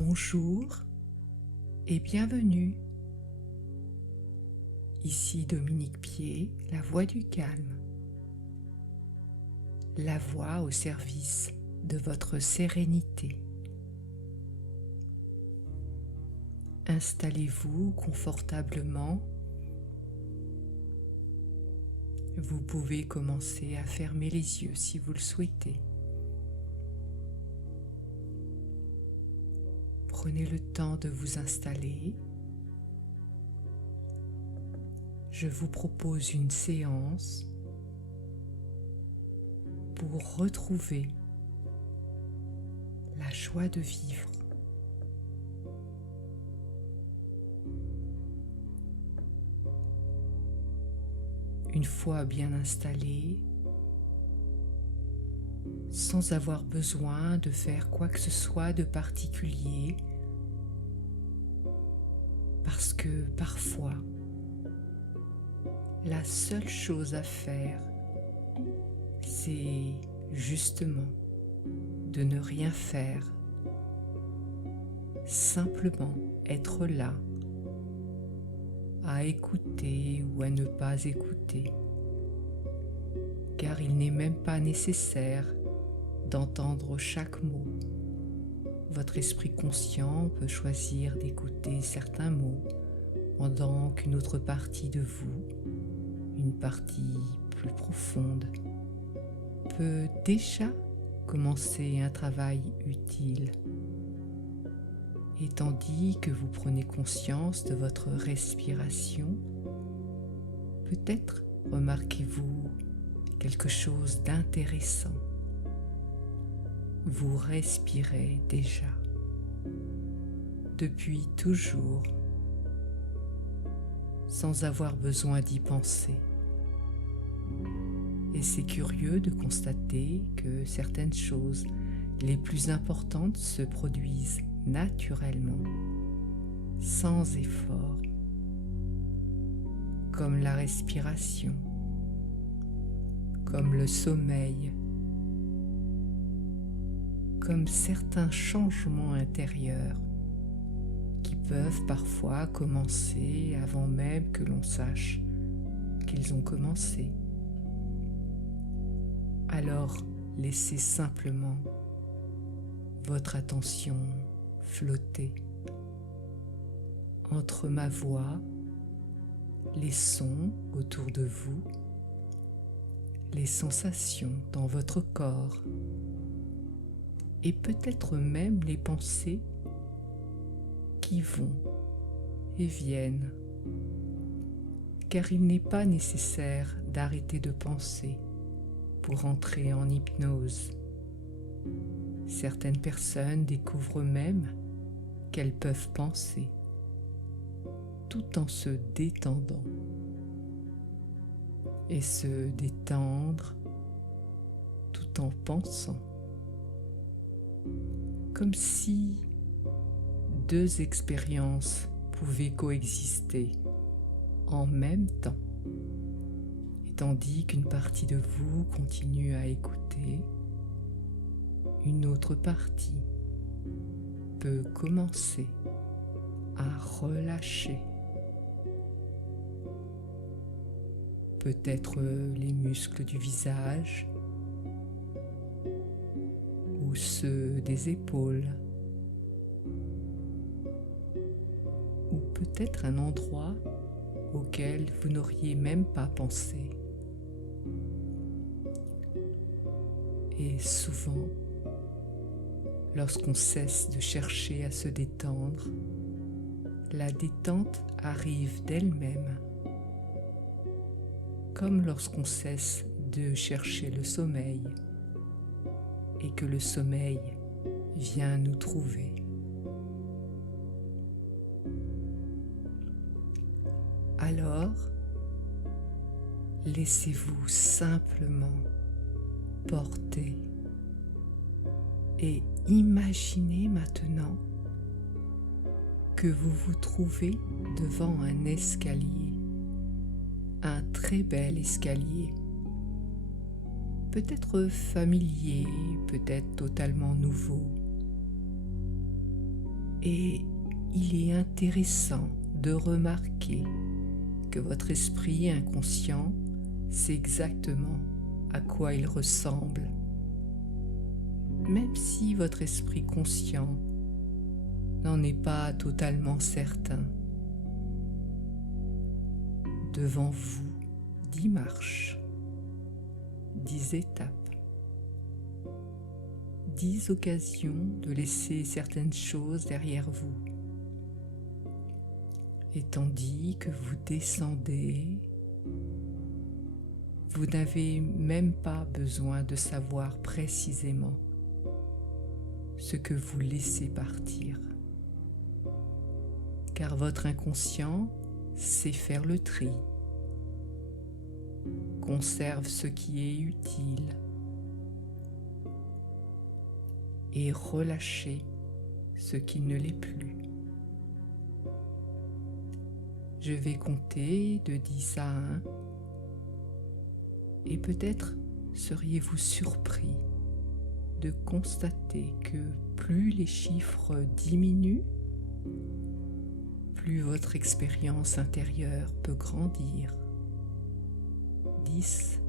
Bonjour et bienvenue. Ici Dominique Pied, la voix du calme. La voix au service de votre sérénité. Installez-vous confortablement. Vous pouvez commencer à fermer les yeux si vous le souhaitez. Prenez le temps de vous installer. Je vous propose une séance pour retrouver la joie de vivre. Une fois bien installé, sans avoir besoin de faire quoi que ce soit de particulier, parce que parfois, la seule chose à faire, c'est justement de ne rien faire, simplement être là, à écouter ou à ne pas écouter, car il n'est même pas nécessaire d'entendre chaque mot. Votre esprit conscient peut choisir d'écouter certains mots pendant qu'une autre partie de vous, une partie plus profonde, peut déjà commencer un travail utile. Et tandis que vous prenez conscience de votre respiration, peut-être remarquez-vous quelque chose d'intéressant. Vous respirez déjà, depuis toujours, sans avoir besoin d'y penser. Et c'est curieux de constater que certaines choses les plus importantes se produisent naturellement, sans effort, comme la respiration, comme le sommeil, comme certains changements intérieurs qui peuvent parfois commencer avant même que l'on sache qu'ils ont commencé. Alors, laissez simplement votre attention flotter entre ma voix, les sons autour de vous, les sensations dans votre corps et peut-être même les pensées qui vont et viennent, car il n'est pas nécessaire d'arrêter de penser pour entrer en hypnose. Certaines personnes découvrent même qu'elles peuvent penser tout en se détendant. Et se détendre tout en pensant. Comme si deux expériences pouvaient coexister en même temps. Et tandis qu'une partie de vous continue à écouter, une autre partie peut commencer à relâcher. Peut-être les muscles du visage ou ceux des épaules, ou peut-être un endroit auquel vous n'auriez même pas pensé. Et souvent, lorsqu'on cesse de chercher à se détendre, la détente arrive d'elle-même, comme lorsqu'on cesse de chercher le sommeil et que le sommeil vient nous trouver. Alors, laissez-vous simplement porter et imaginez maintenant que vous vous trouvez devant un escalier, un très bel escalier, peut-être familier, peut-être totalement nouveau. Et il est intéressant de remarquer que votre esprit inconscient sait exactement à quoi il ressemble, même si votre esprit conscient n'en est pas totalement certain. Devant vous, 10 marches, 10 étapes, 10 occasions de laisser certaines choses derrière vous. Et tandis que vous descendez, vous n'avez même pas besoin de savoir précisément ce que vous laissez partir, car votre inconscient sait faire le tri, conserve ce qui est utile et relâcher ce qui ne l'est plus. Je vais compter de 10 à 1 et peut-être seriez-vous surpris de constater que plus les chiffres diminuent, plus votre expérience intérieure peut grandir. 10,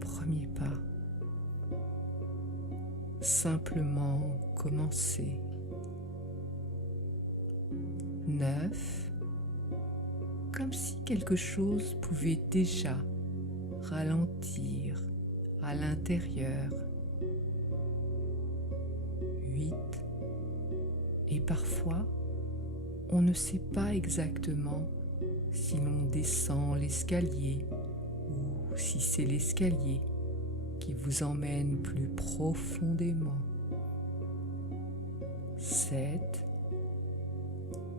premier pas. Simplement commencer. 9, comme si quelque chose pouvait déjà ralentir à l'intérieur. 8, et parfois on ne sait pas exactement si l'on descend l'escalier ou si c'est l'escalier qui vous emmène plus profondément. 7,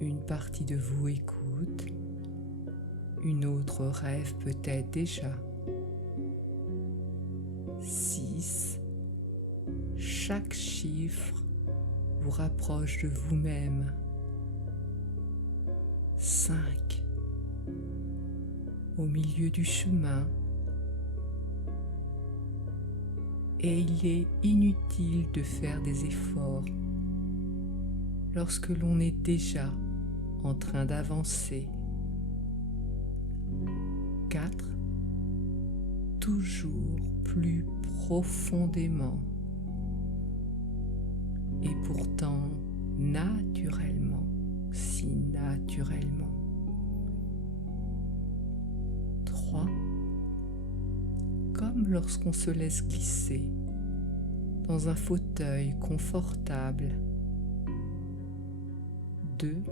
une partie de vous écoute, une autre rêve peut-être déjà. 6, chaque chiffre vous rapproche de vous-même. 5, au milieu du chemin, et il est inutile de faire des efforts lorsque l'on est déjà en train d'avancer. 4, toujours plus profondément et pourtant naturellement, si naturellement. 3, comme lorsqu'on se laisse glisser dans un fauteuil confortable. 2,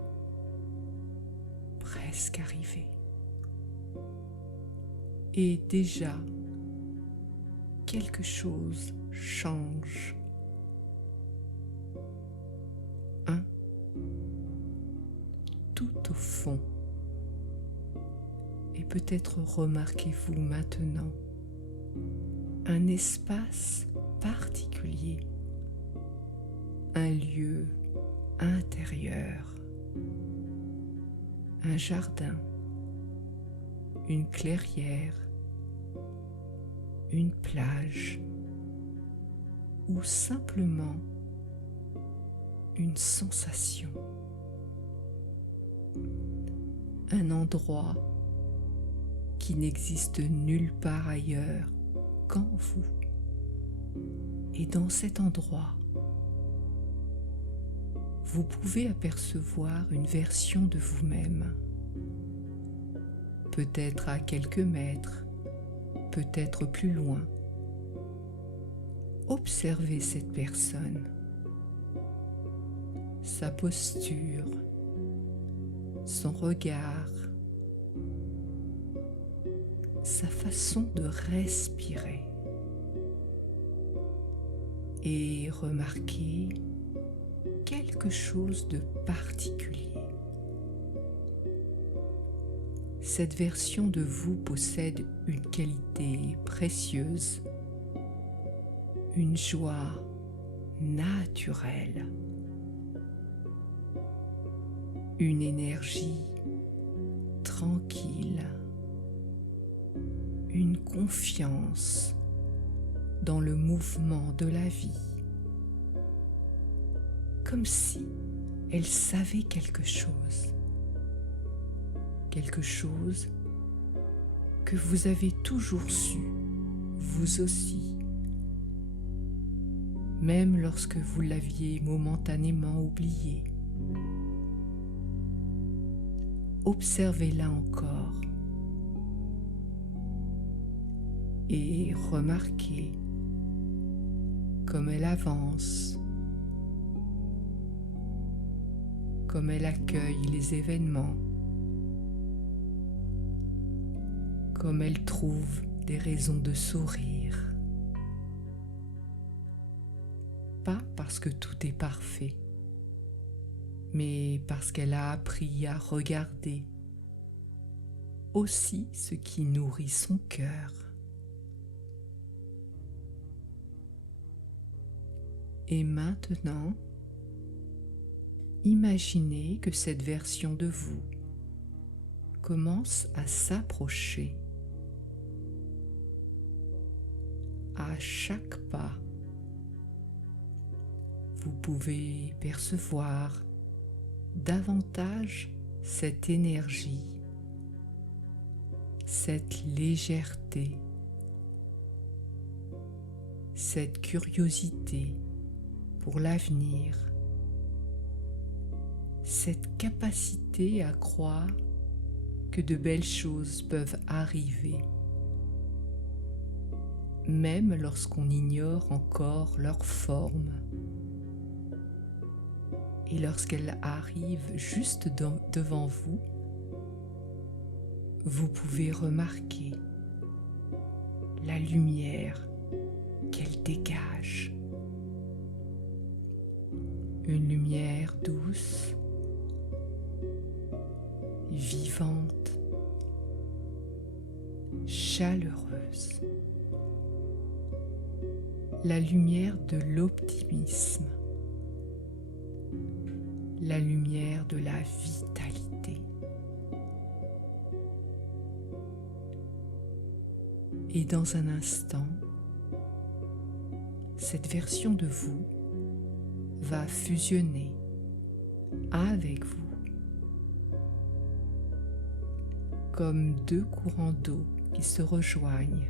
presque arrivé. Et déjà, quelque chose change. 1, tout au fond. Et peut-être remarquez-vous maintenant un espace particulier, un lieu intérieur, un jardin, une clairière, une plage ou simplement une sensation, un endroit qui n'existe nulle part ailleurs qu'en vous. Et dans cet endroit, vous pouvez apercevoir une version de vous-même, peut-être à quelques mètres, peut-être plus loin. Observez cette personne, sa posture, son regard, sa façon de respirer. Et remarquez quelque chose de particulier. Cette version de vous possède une qualité précieuse, une joie naturelle, une énergie tranquille, une confiance dans le mouvement de la vie, comme si elle savait quelque chose que vous avez toujours su, vous aussi, même lorsque vous l'aviez momentanément oublié. Observez-la encore et remarquez comme elle avance, comme elle accueille les événements, comme elle trouve des raisons de sourire. Pas parce que tout est parfait, mais parce qu'elle a appris à regarder aussi ce qui nourrit son cœur. Et maintenant, imaginez que cette version de vous commence à s'approcher. À chaque pas, vous pouvez percevoir davantage cette énergie, cette légèreté, cette curiosité pour l'avenir, cette capacité à croire que de belles choses peuvent arriver, même lorsqu'on ignore encore leur forme. Et lorsqu'elle arrive juste devant vous, vous pouvez remarquer la lumière qu'elle dégage. Une lumière douce, vivante, chaleureuse. La lumière de l'optimisme, la lumière de la vitalité. Et dans un instant, cette version de vous va fusionner avec vous, comme deux courants d'eau qui se rejoignent,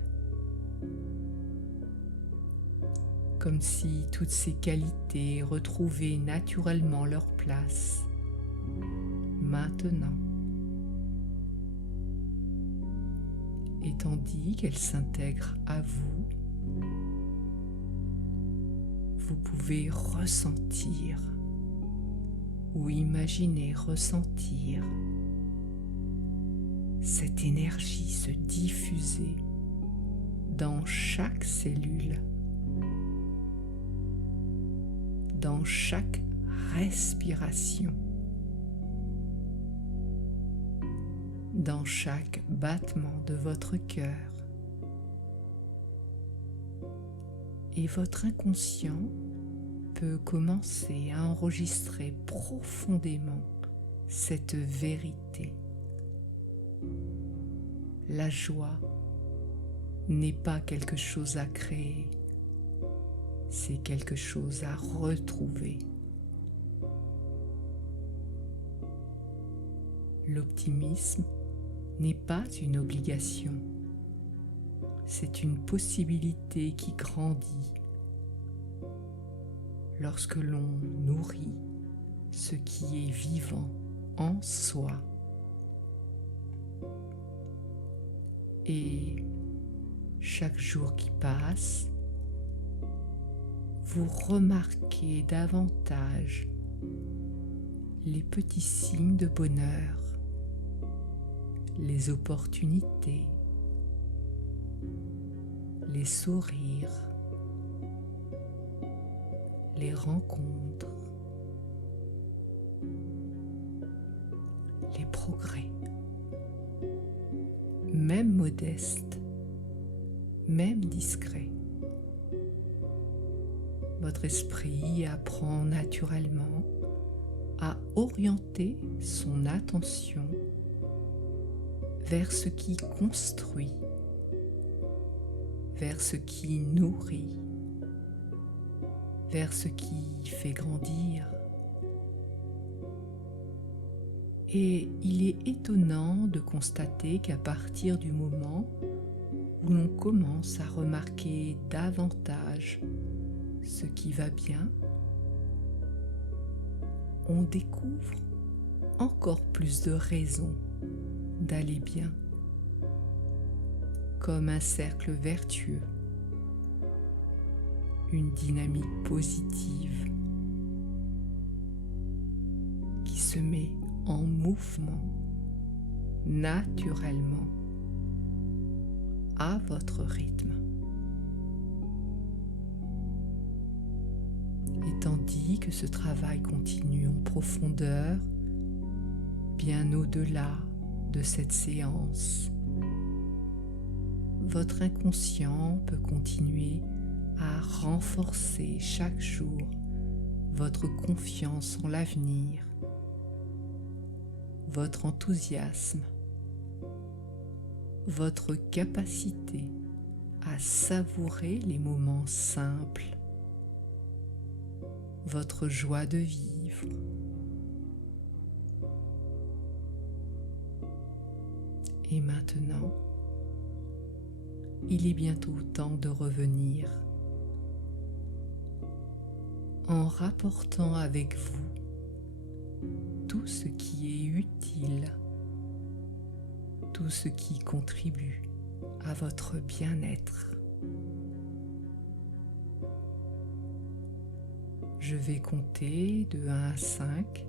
comme si toutes ces qualités retrouvaient naturellement leur place maintenant. Et tandis qu'elles s'intègrent à vous, vous pouvez ressentir ou imaginer ressentir cette énergie se diffuser dans chaque cellule, dans chaque respiration, dans chaque battement de votre cœur. Et votre inconscient peut commencer à enregistrer profondément cette vérité. La joie n'est pas quelque chose à créer, c'est quelque chose à retrouver. L'optimisme n'est pas une obligation, c'est une possibilité qui grandit lorsque l'on nourrit ce qui est vivant en soi. Et chaque jour qui passe, vous remarquez davantage les petits signes de bonheur, les opportunités, les sourires, les rencontres, les progrès, même modestes, même discrets. Votre esprit apprend naturellement à orienter son attention vers ce qui construit, vers ce qui nourrit, vers ce qui fait grandir Et il est étonnant de constater qu'à partir du moment où l'on commence à remarquer davantage ce qui va bien, on découvre encore plus de raisons d'aller bien, comme un cercle vertueux, une dynamique positive qui se met en mouvement naturellement à votre rythme. Et tandis que ce travail continue en profondeur, bien au-delà de cette séance, votre inconscient peut continuer à renforcer chaque jour votre confiance en l'avenir, votre enthousiasme, votre capacité à savourer les moments simples, votre joie de vivre. Et maintenant, il est bientôt temps de revenir en rapportant avec vous tout ce qui est utile, tout ce qui contribue à votre bien-être. Je vais compter de 1 à 5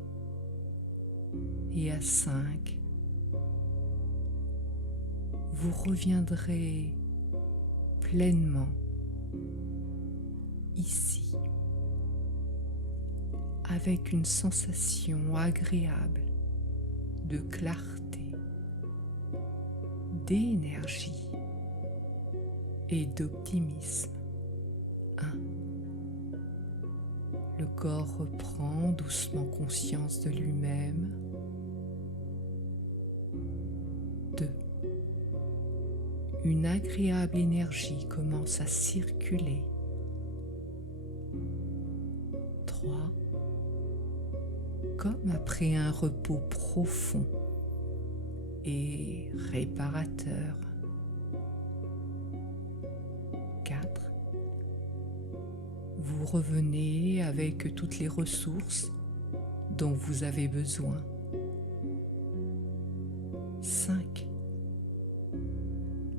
et à 5, vous reviendrez pleinement ici avec une sensation agréable de clarté, d'énergie et d'optimisme. 1. Le corps reprend doucement conscience de lui-même. 2. Une agréable énergie commence à circuler. 3. Comme après un repos profond et réparateur. 4. Vous revenez avec toutes les ressources dont vous avez besoin. 5.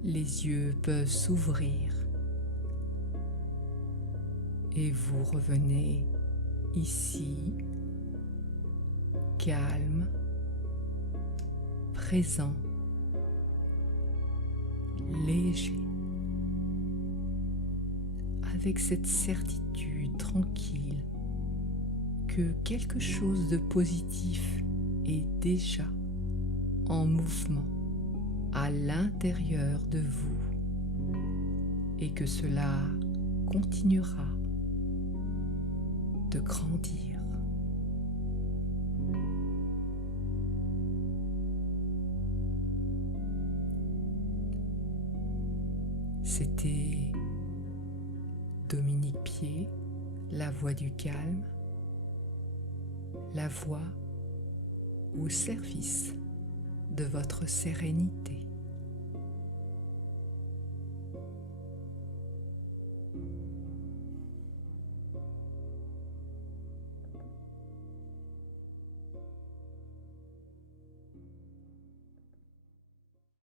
Les yeux peuvent s'ouvrir et vous revenez ici, calme, présent, léger, avec cette certitude tranquille que quelque chose de positif est déjà en mouvement à l'intérieur de vous et que cela continuera de grandir. C'était Dominique Pied, la voix du calme, la voix au service de votre sérénité.